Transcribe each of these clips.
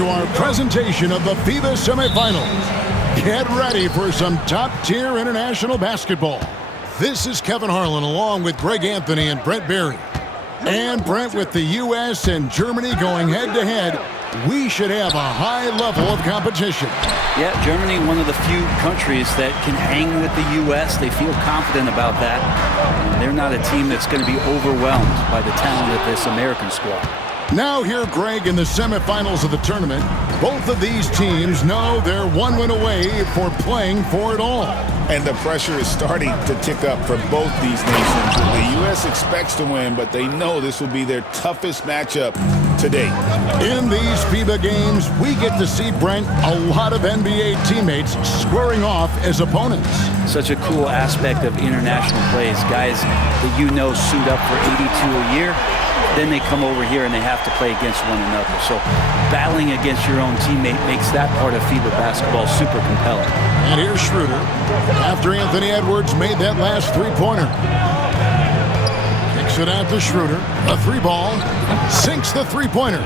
to our presentation of the FIBA semifinals. Get ready for some top-tier international basketball. This is Kevin Harlan along with Greg Anthony and Brent Barry. And Brent, with the U.S. and Germany going head-to-head, we should have a high level of competition. Yeah, Germany, one of the few countries that can hang with the U.S. They feel confident about that. And they're not a team that's going to be overwhelmed by the talent of this American squad. Now here, Greg, in the semifinals of the tournament, both of these teams know they're one win away for playing for it all. And the pressure is starting to tick up for both these nations. The U.S. expects to win, but they know this will be their toughest matchup to date. In these FIBA games, we get to see, Brent, a lot of NBA teammates squaring off as opponents. Such a cool aspect of international plays. Guys that you know suit up for 82 a year. Then they come over here and they have to play against one another. So battling against your own teammate makes that part of FIBA basketball super compelling. And here's Schroeder after Anthony Edwards made that last three-pointer. Kicks it out to Schroeder. A three ball. Sinks the three-pointer.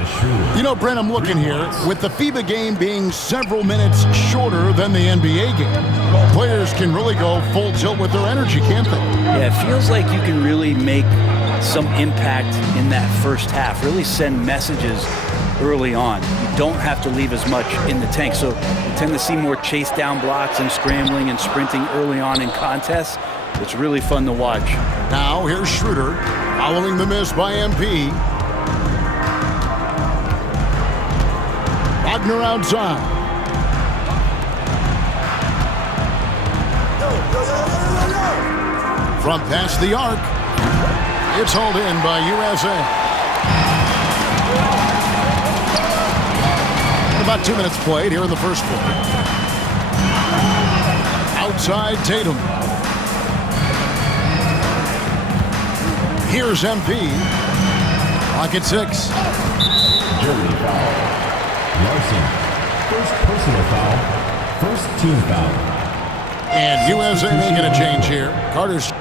You know, Brent, I'm looking here. With the FIBA game being several minutes shorter than the NBA game, players can really go full tilt with their energy, can't they? Yeah, it feels like you can really make some impact in that first half, really send messages early on. You don't have to leave as much in the tank, so you tend to see more chase down blocks and scrambling and sprinting early on in contests. It's really fun to watch. Now here's Schroeder following the miss by MP. Wagner outside. From past the arc. It's hauled in by USA. About 2 minutes played here in the first quarter. Outside Tatum. Here's MP. Clock at 6. Germany foul. Larson. First personal foul. First team foul. And USA making a change here. Carter's.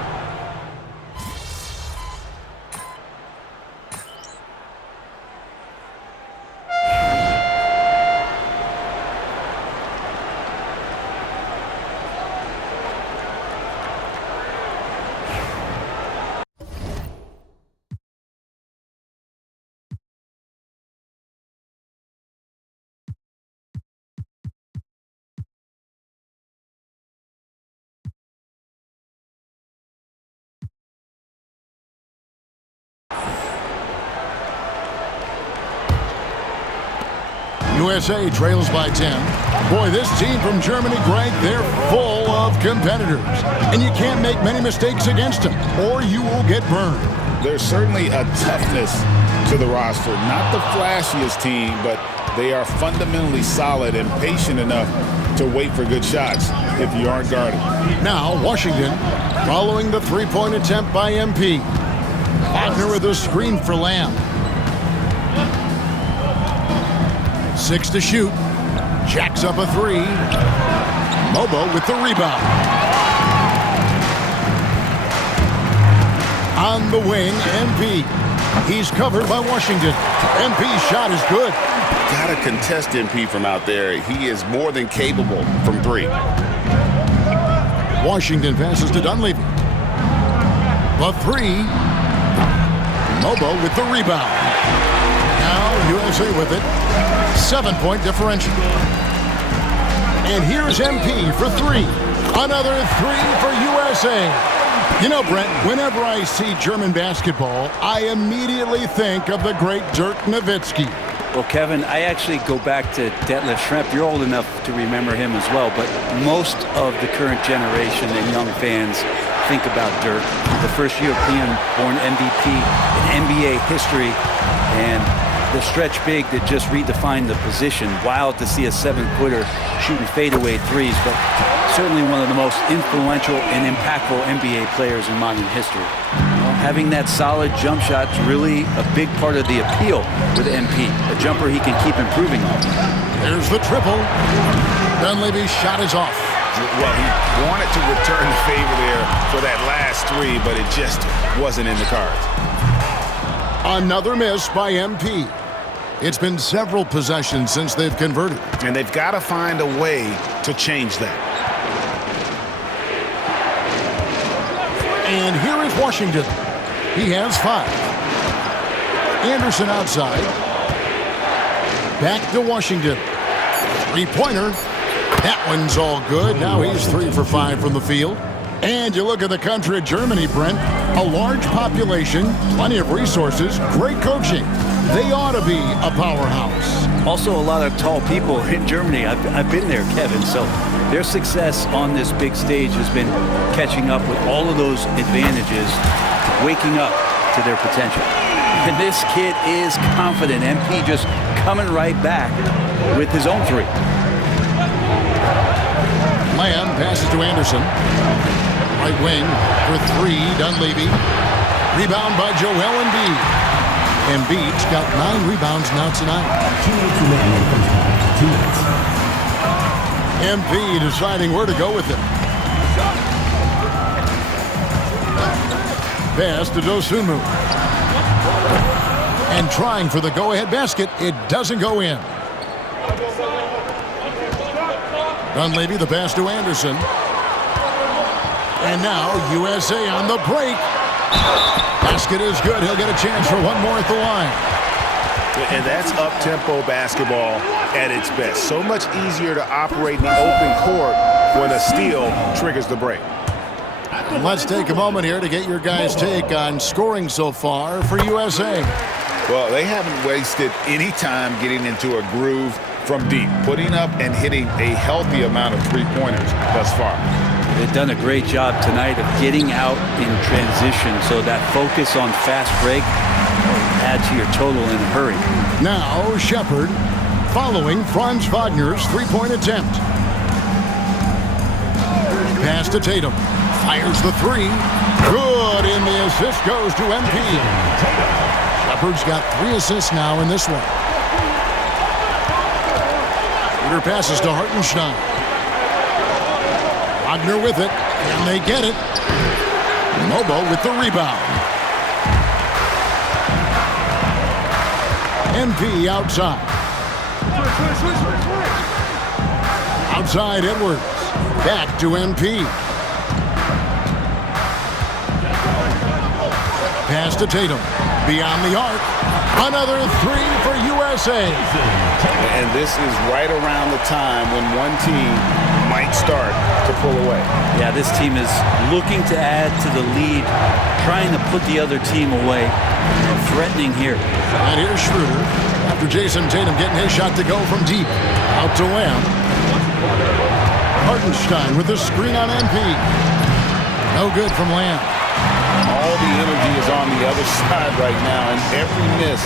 USA trails by 10. Boy, this team from Germany, Greg, they're full of competitors. And you can't make many mistakes against them, or you will get burned. There's certainly a toughness to the roster. Not the flashiest team, but they are fundamentally solid and patient enough to wait for good shots if you aren't guarded. Now, Washington following the three-point attempt by MP. Wagner with a screen for Lamb. 6 to shoot. Jacks up a three. Mobo with the rebound. On the wing, MP. He's covered by Washington. MP's shot is good. Gotta contest MP from out there. He is more than capable from three. Washington passes to Dunleavy. The three. Mobo with the rebound. Now USA with it. 7-point differential. And here's MP for three. Another three for USA. You know, Brent, whenever I see German basketball, I immediately think of the great Dirk Nowitzki. Well, Kevin, I actually go back to Detlef Schrempf. You're old enough to remember him as well, but most of the current generation and young fans think about Dirk, the first European-born MVP in NBA history, and the stretch big that just redefined the position. Wild to see a 7-footer shooting fadeaway threes, but certainly one of the most influential and impactful NBA players in modern history. Well, having that solid jump shot is really a big part of the appeal with MP, a jumper he can keep improving on. There's the triple. Dunleavy's shot is off. Well, he wanted to return the favor there for that last three, but it just wasn't in the cards. Another miss by MP. It's been several possessions since they've converted. And they've got to find a way to change that. And here is Washington. He has 5. Anderson outside. Back to Washington. 3-pointer. That one's all good. Now he's 3 for 5 from the field. And you look at the country of Germany, Brent. A large population, plenty of resources, great coaching. They ought to be a powerhouse. Also, a lot of tall people in Germany. I've been there, Kevin. So their success on this big stage has been catching up with all of those advantages, waking up to their potential. And this kid is confident. MP just coming right back with his own 3. Lamb passes to Anderson. Right wing for 3, Dunleavy. Rebound by Joel Embiid. Embiid's got 9 rebounds now tonight. 2 minutes remaining in the first half. 2 minutes. MP deciding where to go with it. Pass to Dosunmu. And trying for the go-ahead basket. It doesn't go in. Dunleavy, the pass to Anderson. And now USA on the break. Basket is good. He'll get a chance for one more at the line. And that's up-tempo basketball at its best. So much easier to operate in the open court when a steal triggers the break. Let's take a moment here to get your guys' take on scoring so far for USA. Well, they haven't wasted any time getting into a groove from deep, putting up and hitting a healthy amount of 3-pointers thus far. They've done a great job tonight of getting out in transition, so that focus on fast break will add to your total in a hurry. Now Shepard following Franz Wagner's 3-point attempt. Pass to Tatum. Fires the 3. Good, and the assist goes to MP. Shepard's got 3 assists now in this one. Peter passes to Hartenstein. Wagner with it, and they get it. Mobo with the rebound. MP outside. Outside Edwards. Back to MP. Pass to Tatum. Beyond the arc. Another 3 for USA. And this is right around the time when one team might start to pull away. Yeah, this team is looking to add to the lead, trying to put the other team away, and threatening here. And here's Schroeder. After Jason Tatum getting his shot to go from deep. Out to Lamb. Hartenstein with the screen on MP. No good from Lamb. All the energy is on the other side right now, and every miss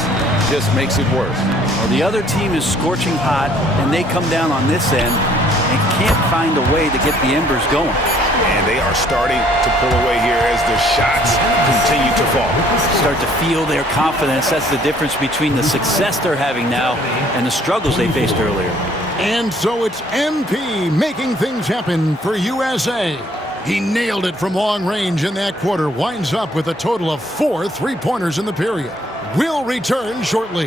just makes it worse. Well, the other team is scorching hot, and they come down on this end and can't find a way to get the embers going. And they are starting to pull away here as the shots continue to fall. Start to feel their confidence. That's the difference between the success they're having now and the struggles they faced earlier. And so it's MP making things happen for USA. He nailed it from long range in that quarter. Winds up with a total of 4 3-pointers in the period. We'll return shortly.